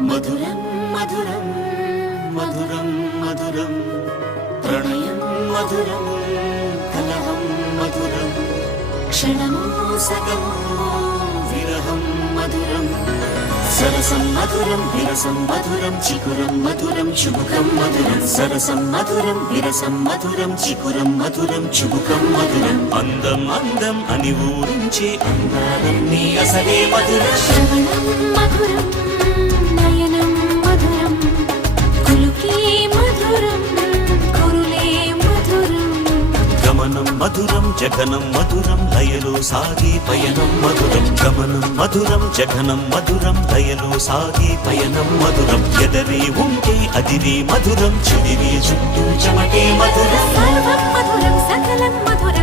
మధురం మధురం మధురం మధురం ప్రణయం మధురం కలహం మధురం క్షణమో సగమో విరహం మధురం సరసం మధురం విరసం మధురం చికురం మధురం చుబుకం మధురం సరసం మధురం విరసం మధురం చికురం మధురం చుబుకం మధురం అందం అందం అని ఊరించే అందాలన్నీ అసలే మధురం శ్రవణం మధురం నయనం మధురం కులుకే మధురం కురులే మధురం గమనం మధురం జగనం మధురం లయలో సాగే పయనం మధురం గమనం మధురం జగనం మధురం లయలో సాగే పయనం మధురం ఎదరే ఉంటే అదిరే మధురం చెదిరే చుట్టూ చెమటే మధురం సర్వం మధురం సకలం మధురం